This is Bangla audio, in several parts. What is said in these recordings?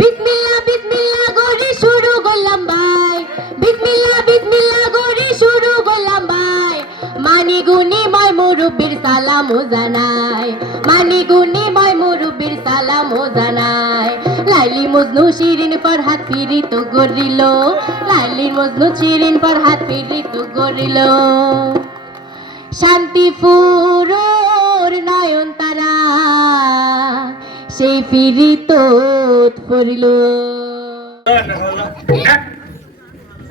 বিসমিল্লাহ বিসমিল্লাহ করে শুরু করলাম ভাই, বিসমিল্লাহ বিসমিল্লাহ করে শুরু করলাম ভাই। মানি গুনি ময় মুরব্বির সালাম ও জানাই, মানি গুনি ময় মুরব্বির সালাম ও জানাই। লাইলি মজনু শিরিন পর হাত ফিরি তো গরিল, লাইলি মজনু শিরিন পর হাত ফিরি তো গরিল। শান্তিপুর নয়ন তারা সেই ফিরি তো পড়িল।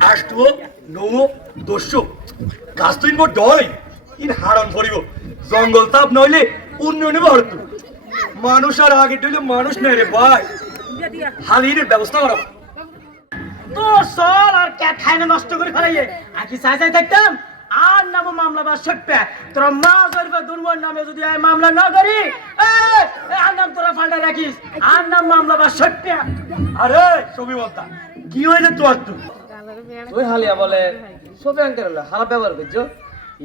আষ্টু নৌ দস্যু গাছ তুই মোট ডয় ইন হারণ পড়িব জঙ্গল তাপ নইলে উন্নয়নে ভারত মানুষ আর আগে ডইলে মানুষ নেই রে ভাই হালির ব্যবস্থা করা তো সল আর কে খাইনা নষ্ট করে ফেলাইয়ে আকি চাই চাই থাকতাম আর নাম মামলা বা সটপে তোরা মা জরিফা দুর্বল নামে যদি এই মামলা না করি আর নাম তোরা ফান্ডা রাখিস আর নাম মামলা বা সটপে। আরে ছবি বলতা কি হইলে তোর তুই তুই হালিয়া বলে সবে আঙ্কের হলো খারাপ ব্যবহার করছো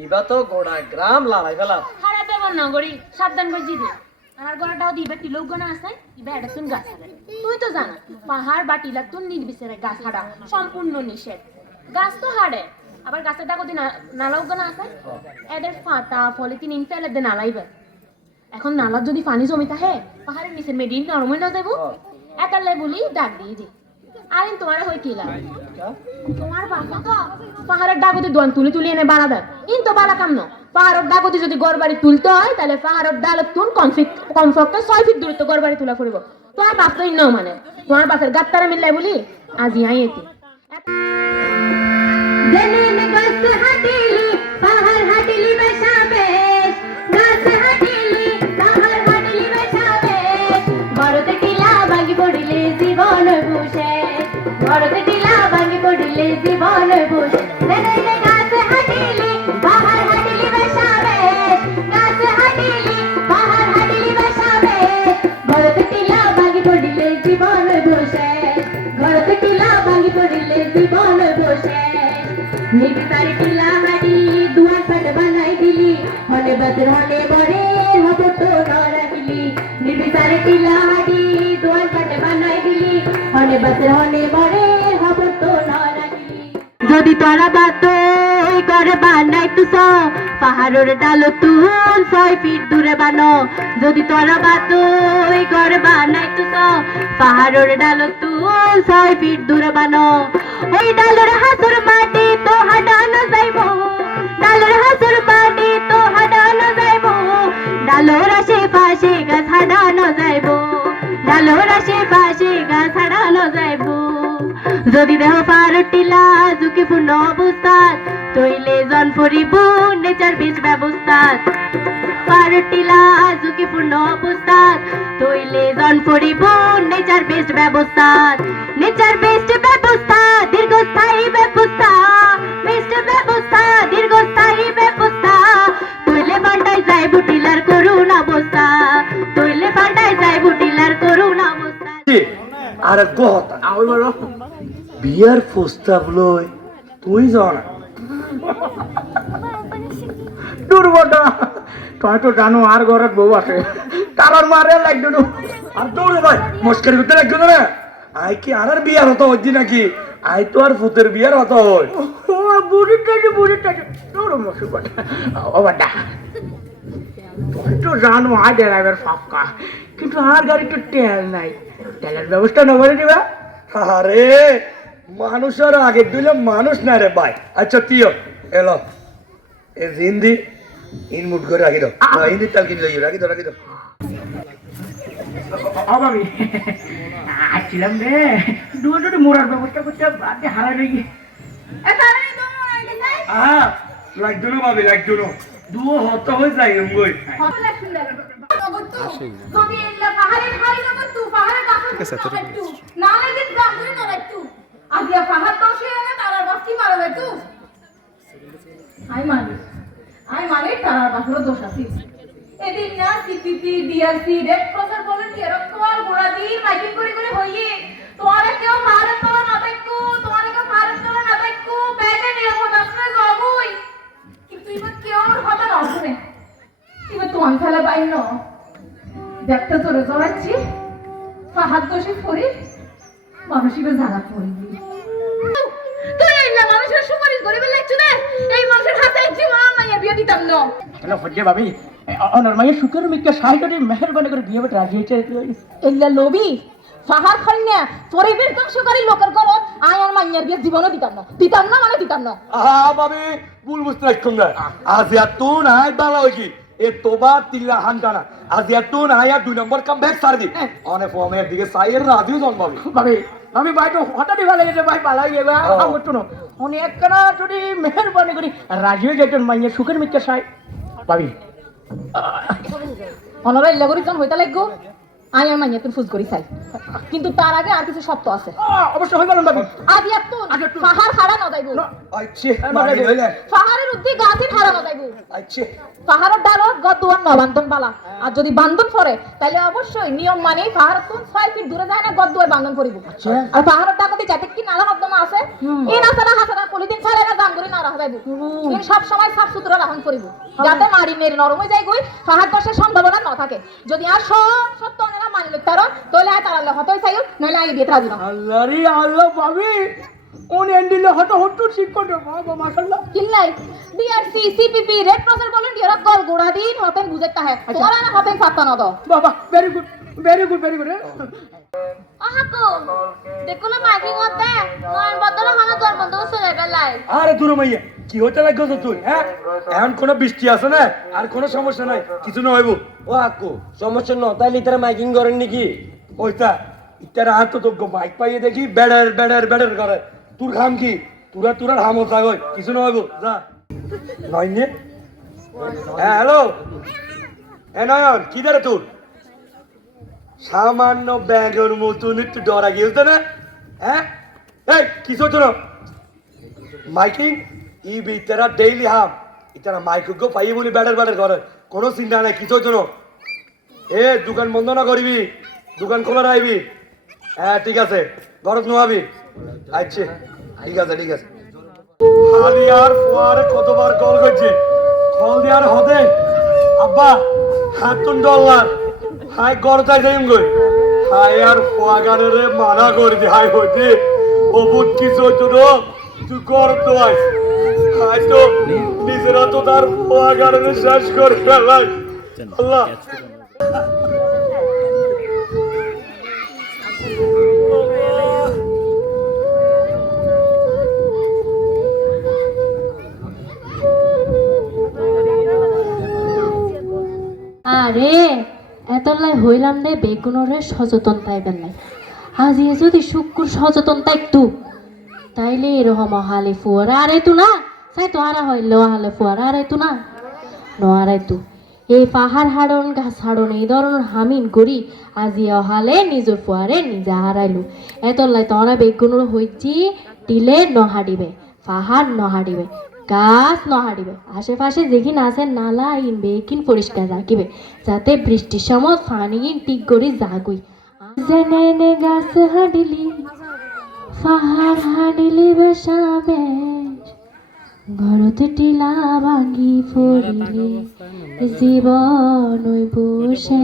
ইবা তো গোড়া গ্রাম লড়াই ফেলা খারাপ ব্যবহার না করি সাবধান করে জিদে আর গড়াটাও দিবে টিলোক গনা আছে ইবা এটা শুন গাছ হাড়ে তুই তো জানা পাহাড় বা টিলা তুন নির্বিচারে গাছ হাড়া সম্পূর্ণ নিষেধ। গাছ তো হাড়ে আবার গাছের ডাকো দিন নালাও গনা আছে এদের ফাতা পলিথিন ইনফেলে দে নালাইবে। এখন নালার যদি পানি জমি থাকে পাহাড়ের নিচের মেডিন নরম হয়ে না যাবো একালে বলি ডাক দিয়ে দি। আর তোমার হই কি লাভ তোমার বাবা তো পাহাড়ের ডাকতে দোয়ান তুলি তুলি এনে বাড়া দেয় কিন্তু বাড়া কাম না। পাহাড়ের ডাকতে যদি গড় বাড়ি তুলতে হয় তাহলে পাহাড়ের ডালত তুন কমপক্ষে 6 ফিট দূরত্ব গড় বাড়ি তুলা পড়িব। তোমার বাপ তো ইন্নাও মানে তোমার বাপের গাত্তারা মিললাই বলি আজি আই এতি জেনে গাছ হাটিলি পাহাড় হাটিলি বেশাবে গাছ হাটিলি পাহাড় হাটিলি বেশাবে বড়তে টিলা ভাঙি পড়িলে জীবন বুঝে বড়তে টিলা ভাঙি পড়িলে জীবন বুঝে জেনে গাছ হাটিলি পাহাড় হাটিলি বেশাবে গাছ হাটিলি পাহাড় হাটিলি বেশাবে বড়তে টিলা ভাঙি পড়িলে জীবন বুঝে বড়তে টিলা ভাঙি পড়িলে জীবন বুঝে। নিবিচারে টিলা হাটি দুয়ার পাট বানাই দিলি হলে বদর হলে বরে হব তো নরাগিলি নিবিচারে টিলা হাটি দুয়ার পাট বানাই দিলি হলে বদর হলে বরে হব তো নরাগিলি। যদি তোরা বাত করে বানাই তুস পাহাড়ের ডাল তুল 6 ফিট দূরে বানো যদি তোরা বাত করে বানাই তুস পাহাড়ের ডাল তুল 6 ফিট দূরে বানো ওই ডালের হাসুর মাটি তো হাডানো যাইব ডালের হাসুর মাটি তো হাডানো যাইব ডালের আশেপাশে গাছ হাডানো যাইব ডালের আশেপাশে গাছ হাডানো যাইব। যদি দেহ পারটিলা ঝুঁকিপূর্ণ অবস্থা তৈলে জন পরিব নেচার বীজ ব্যবস্থা পারটিলা ঝুঁকিপূর্ণ অবস্থা তৈলে জন পরিব নেচার বেস্ট ব্যবস্থা নেচার বেস্ট ব্যবস্থা দীর্ঘস্থায়ী ব্যবস্থা বেস্ট ব্যবস্থা দীর্ঘস্থায়ী ব্যবস্থা তৈলে পাল্টাই যায় বুটিলার করুণ অবস্থা তৈলে পাল্টাই যায় বুটিলার করুণ অবস্থা। আর কথা আউল বলো বিয়ার প্রস্তাব লই তুই জানা দুর্বটা তুই তো জানো আর ঘরত বউ আছে তারার মারে লাগতো না আর দৌড়ো ভাই মস্কারি করতে লাগতো না আই কি আর বিয়ার হতো হচ্ছি নাকি আই তো আর ফুতের বিয়ার হতো হয় ও বুড়িটাকে তোর মুসিবত ও বাডা তুই তো জানো আর ড্রাইভার ফাঁকা কিন্তু আর গাড়ি তো তেল নাই তেলের ব্যবস্থা না করে দিবা। আরে মানুষ আর আগে দিলে মানুষ না রে ভাই। আচ্ছা তুইও এলো এ জিন্দি ইন মুট করে রাখি দাও ইন্দি তাল কিনে লইও রাখি দাও অবাবি আসছিলাম রে দুটো মোড়ার ব্যবস্থা করতে বাদে হারা রই আহা লাগতো না ভাবি লাগতো না দুও হত হয়ে যাই গই যদি এলা পাহাড়ের হাই না তু পাহাড়ের কাছে একটু না লাগে গ্রাম ধরে না একটু আগিয়া পাহাড় তো সে না তারা বাকি মারা যায় তু আই মানে তারা বাসর দোষ আছে এদিন না CPP DRC red crosser volunteer তোমার গোড়া দিয়ে মাইকিং করে হইয়ে তোমারে কেউ পাহাড়ের তলা না দেখো তোমারে কেউ পাহাড়ের তলা না দেখো বেগে নিরাপদ আশ্রয় যাবই কিন্তু এবার কেউ হতা না শুনে এবার তোমার ফেলে বাইন দেখতে জোরে জড়াচ্ছি পাহাড় দোষে পড়ি মানুষের জানা পড়ি তুই এই না মানুষের সুপারিশ করিবে লাগছ না এই মানুষের হাতে জীবন মাইয়া বিয়ে দিতাম না হ্যালো ফজে ভাবি অনার মায়ের শুক্র মিক্কা সাইডে মেহেরবানি করে বিয়ে রাজি হয়েছে এল্লা লোভি পাহাড় খন্যা পরিবেশ ধ্বংসকারী লোকের ঘর আয় আর মাইয়ার বিয়ে জীবনও দিতাম না মানে দিতাম না ভাবি ভুল বুঝতে রাখুন না আজ এতন আয় বালা হই কি এ তোবা তিল্লা হান্টানা আজ এতন আয় আর 2 নম্বর কাম ব্যাক সার দি অনেক ফর্মের দিকে সাইয়ের রাজিও জন্মাবে ভাবি ভাবি ভাই তো হঠাৎই ভালো গেছে ভাই পালা গেবা আমার তো অনেক কানা যদি মেহেরবানি করে রাজি হয়ে যেতেন মাইয়ের শুক্র মিক্কা সাই ভাবি অনরা ইল্লা করি জন হইতা লাগগো আয় আর মাইয়া তুই ফুজ করি চাই কিন্তু তার আগে আর কিছু শর্ত আছে অবশ্যই হয়ে গেল ভাবি আদি একটু পাহাড় হারা না যাইবো আচ্ছা মারি লইলে পাহাড়ের উদ্দি গাছে হারা না যাইবো আচ্ছা পাহাড়ের ডালত গদুয়ার ন বান্ধন বালা আর যদি বান্ধন পড়ে তাহলে অবশ্যই নিয়ম মানে পাহাড় তো 6 ফিট দূরে যায় না গদুয়ার বান্ধন পড়িব আর পাহাড়ের ডাকতে যাতে কি নালা নর্দমা আছে এই নাসানা হাসানা পলিথিন ছাড়া না দাম করে না রাখা যাইব কিন্তু সব সময় সাফ সুতরা রাখন পড়িব যাতে মারি মেরে নরম হয়ে যায় গই পাহাড় দশের সম্ভাবনা না থাকে যদি আর সব সত্য না মানি লইতে পারো তাহলে আর তারা হতই চাইও নইলে আগে বিয়ে রাজি না আল্লাহ রে আল্লাহ ভাবি কোন এন্ডিলে হট ঠিক করে বাবা মাশাআল্লাহ কিল্লাই ডিআরসি সিপিপি রেড ক্রসের ভলান্টিয়ার গল গোড়া দিন হতেন বুঝাইতা হয় তোরা না হতেন পাত্তা না দাও বাবা very good very good very good আহাকো দেখো না মাইকিং হতে নয় বদলা হানা তোর বন্ধ চলে বেলাই আরে দূর মাইয়া কি হইতে লাগছ তুই হ্যাঁ এখন কোনো বৃষ্টি আছে না আর কোনো সমস্যা নাই কিছু না হইব ও আকু সমস্যা ন তাইলে তারা মাইকিং করেন নাকি ওইটা ইতারা হাত তো বাইক পাইয়ে দেখি বেড়ার করে তোর খাম কি তোরা হামো থাকই কিছু না হইব যা নয় নে হ্যাঁ হ্যালো এ নয়ন কি রে তোর সামান্য ব্যাগের মতন একটু ডরা গিয়েছে না হ্যাঁ এই কিছু হচ্ছে না মাইকিং ই ইতারা ডেইলি হাম ইতারা মাইকো পাইয়ে বলি বেড়ার করে কোনো চিন্তা নাই কিছু হচ্ছে না এ দোকান বন্ধ না করবি দোকান খোলা রাখবি হ্যাঁ ঠিক আছে ঘরত নোয়াবি আচ্ছা ঠিক আছে খালি আর ফোয়ারে কতবার কল করছে কল দেওয়ার হতে আব্বা হাতুন ডলার হাই গড়তাই যাইম গই হাই আর ফোয়াগারে মানা করবি হাই হইতে অবুত কিছু হইতো না তুই কর তো আইস হাই তো নিজেরা তো তার ফোয়াগারে শেষ করে ফেলাই আল্লাহ আরে এতলাই হইলাম রে বেগুনরে সচেতন তাইবেন নাই আজি যদি শুক্র সচেতন তাইতু তাইলে এরকম হালে ফুয়ারা আরে তু না চাই তো আরা হইল হালে ফুয়ারা আরে তু না নয়ারাই তু এই পাহাড় হাড়ন গাছ হাড়ন এই ধরনের হামিন করি আজি অহালে নিজের ফুয়ারে নিজে হারাইলু এতলাই তোরা বেগুনর হইছি টিলে নহাডিবে পাহাড় নহাডিবে গাছ নহাডিবে আশেপাশে যেখিন আছে নালা ইনবে কিন পরিষ্কার রাখিবে যাতে বৃষ্টির সময় পানি ঠিক করে যাগুই জেনে গাছ হাডিলি পাহাড় হাডিলি বেশাবে ঘরতে টিলা ভাঙি পড়িলে জীবন বসে